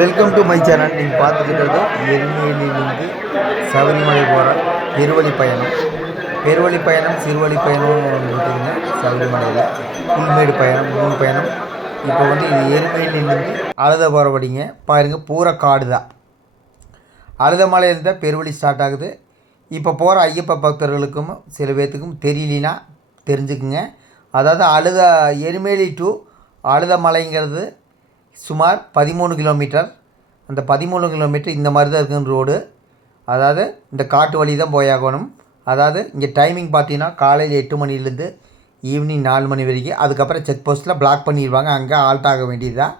Welcome to my channel. நீங்கள் பார்த்துக்கிட்டது எருமேலியிலிருந்து சபரிமலை போகிற பெருவழி பயணம். பெருவழி பயணம், சிறுவழி பயணம் பார்த்தீங்கன்னா சபரிமலையில் புல்மேடு பயணம், 3 பயணம். இப்போ வந்து இது எருமேலியிலிருந்து அழுத போகிற வழிங்க. பாருங்கள், பூரா காடு தான். அழுதமலையிலேருந்து தான் பெருவழி ஸ்டார்ட் ஆகுது. இப்போ போகிற ஐயப்ப பக்தர்களுக்கும் சில பேர்த்துக்கும் தெரியலனா தெரிஞ்சுக்குங்க. அதாவது எருமேலி டு அழுதமலைங்கிறது சுமார் 13 கிலோமீட்டர். அந்த 13 கிலோமீட்டர் இந்த மாதிரி தான் இருக்குன்னு ரோடு. அதாவது இந்த காட்டு வழி தான் போயாகணும். அதாவது இங்கே டைமிங் பார்த்தீங்கன்னா காலையில் 8 மணிலேருந்து ஈவினிங் 4 மணி வரைக்கும். அதுக்கப்புறம் செக் போஸ்ட்டில் பிளாக் பண்ணிடுவாங்க, அங்கே ஆல்ட் ஆக வேண்டியது தான்.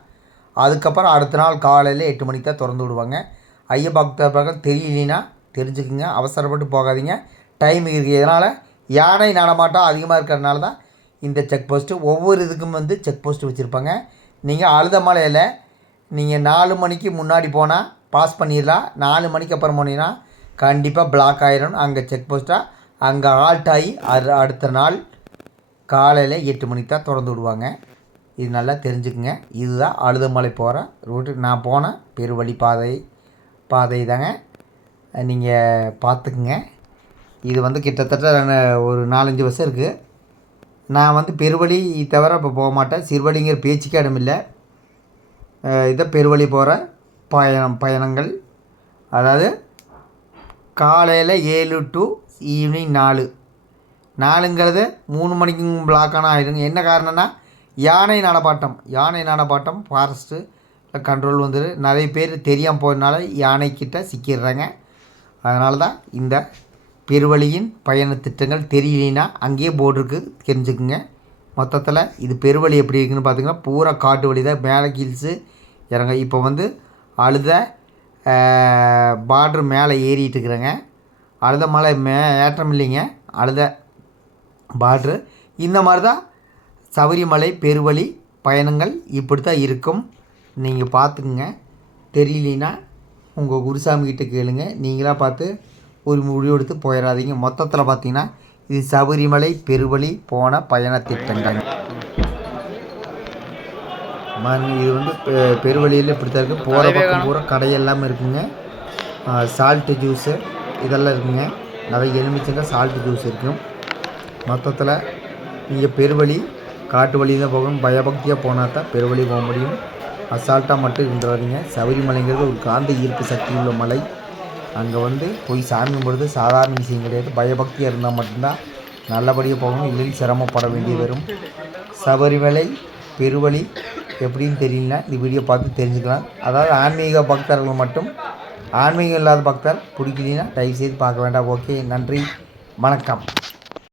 அதுக்கப்புறம் அடுத்த நாள் காலையில் 8 மணிக்கு தான் திறந்து விடுவாங்க. பக்தர்கள் தெரியலனா தெரிஞ்சுக்குங்க, அவசரப்பட்டு போகாதீங்க. டைம் இருக்குது. இதனால் யானை நடமாட்டம் அதிகமாக இருக்கிறதுனால தான் இந்த செக் போஸ்ட்டு. ஒவ்வொரு இதுக்கும் வந்து செக் போஸ்ட்டு வச்சுருப்பாங்க. நீங்கள் அழுதமலையில் நீங்கள் 4 மணிக்கு முன்னாடி போனால் பாஸ் பண்ணிடலாம். 4 மணிக்கு அப்புறம் போனீங்கன்னா கண்டிப்பாக பிளாக் ஆயிரும். அங்கே செக் போஸ்ட்டாக அங்கே ஆல்ட் ஆகி அடுத்த நாள் காலையில் 8 மணிக்கு தான் திறந்து விடுவாங்க. இது நல்லா தெரிஞ்சுக்குங்க. இதுதான் அழுதமலை போகிற ரூட்டு. நான் போன பெருவழி பாதை தாங்க. நீங்கள் பார்த்துக்குங்க. இது வந்து கிட்டத்தட்ட ஒரு 4-5 வருஷம் இருக்குது. நான் வந்து பெருவழி தவிர இப்போ போக மாட்டேன். சிறுவழிங்கிற பேச்சுக்கே இடமில்லை. இதை பெருவழி போகிற பயணங்கள். அதாவது காலையில் 7 டு ஈவினிங் 4ங்கிறது 3 மணிக்கும் பிளாக்கான ஆகிடுங்க. என்ன காரணம்னா யானை நடப்பாட்டம் ஃபாரஸ்ட்டு கண்ட்ரோல் வந்துடும். நிறைய பேர் தெரியாமல் போகிறதுனால யானைக்கிட்ட சிக்கிடுறாங்க. அதனால தான் இந்த பெருவழியின் பயண திட்டங்கள் தெரியலனா அங்கேயே போர்டு இருக்குது, தெரிஞ்சுக்குங்க. மொத்தத்தில் இது பெருவழி எப்படி இருக்குதுன்னு பார்த்தீங்கன்னா பூரா காட்டு வழி தான். மேலே ஹில்ஸு இறங்க. இப்போ வந்து அழுத பார்ட்ரு மேலே ஏறிட்டு இருக்கிறேங்க. அழுத மலை ஏற்றம் இல்லைங்க, அழுத பார்ட்ரு. இந்த மாதிரி தான் சபரிமலை பெருவழி பயணங்கள் இப்படி தான் இருக்கும். நீங்கள் பார்த்துக்குங்க. தெரியலனா உங்கள் குருசாமிகிட்ட கேளுங்க. நீங்களாக பார்த்து ஒரு முடிவு எடுத்து போயிடாதீங்க. மொத்தத்தில் பார்த்தீங்கன்னா இது சபரிமலை பெருவழி போன பயண திட்டங்கள். இது வந்து பெருவழியில் இப்படி தான் இருக்குது. போகிற பக்கம் பூரா கடையெல்லாம் இருக்குங்க. சால்ட்டு ஜூஸு இதெல்லாம் இருக்குங்க. நிறைய எலுமிச்சங்க சால்ட்டு ஜூஸ் இருக்கும். மொத்தத்தில் நீங்கள் பெருவழி காட்டு வழி தான் போகணும். பயபக்தியாக போனால் தான் பெருவழி போக முடியும். அசால்ட்டாக மட்டும் இருந்துடாதீங்க. சபரிமலைங்கிறது ஒரு காந்த ஈர்ப்பு சக்தி உள்ள மலை. அங்கே வந்து போய் சாமி கும்பிடுறது சாதாரண விஷயம் கிடையாது. பயபக்தியாக இருந்தால் மட்டும்தான் நல்லபடியாக போகணும். இல்லைன்னு சிரமப்பட வேண்டியது வரும். சபரிமலை பெருவழி எப்படின்னு தெரியலனா இந்த வீடியோ பார்த்து தெரிஞ்சுக்கலாம். அதாவது ஆன்மீக பக்தர்கள் மட்டும். ஆன்மீகம் இல்லாத பக்தர் பிடிக்கலனா தயவுசெய்து பார்க்க வேண்டாம். ஓகே, நன்றி, வணக்கம்.